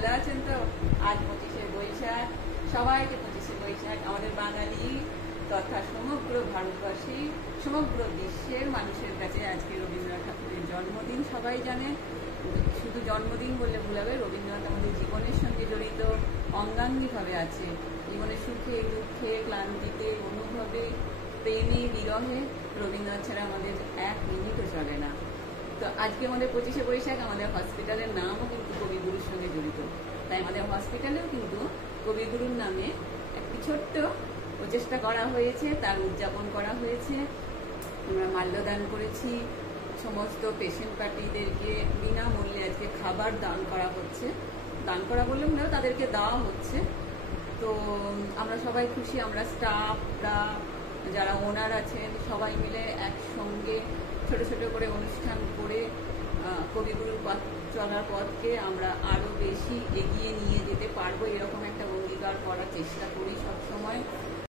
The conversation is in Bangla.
ভালো আছেন তো? আজ 25শে বৈশাখ, সবাইকে 25শে বৈশাখ আমাদের বাঙালি তথা সমগ্র ভারতবাসী, সমগ্র বিশ্বের মানুষের কাছে আজকে রবীন্দ্রনাথ ঠাকুরের জন্মদিন। সবাই জানে, শুধু জন্মদিন বললে ভুল হবে, রবীন্দ্রনাথ আমাদের জীবনের সঙ্গে জড়িত, অঙ্গাঙ্গিভাবে আছে। জীবনের সুখে দুঃখে, ক্লান্তিতে, অনুভবে, প্রেমে, বিরহে রবীন্দ্রনাথ ছাড়া আমাদের এক মিনিটও চলে না। তো আজকে আমাদের 25শে বৈশাখ, আমাদের হসপিটালের নামও কিন্তু কবিগুরুর সঙ্গে জড়িত। তাই আমাদের হসপিটালেও কিন্তু কবিগুরুর নামে একটি ছোট্ট প্রচেষ্টা করা হয়েছে, তার উদযাপন করা হয়েছে। আমরা মাল্যদান করেছি, সমস্ত পেশেন্ট পার্টিদেরকে বিনামূল্যে আজকে খাবার দান করা হচ্ছে। দান করা বললাম না, তাদেরকে দেওয়া হচ্ছে। তো আমরা সবাই খুশি, আমরা স্টাফরা, যারা ওনার আছেন, সবাই মিলে একসঙ্গে ছোট ছোট করে অনুষ্ঠান করে কবিগুরুর পথ চলার পথকে আমরা আরও বেশি এগিয়ে নিয়ে যেতে পারবো, এরকম একটা অঙ্গীকার করার চেষ্টা করি সবসময়।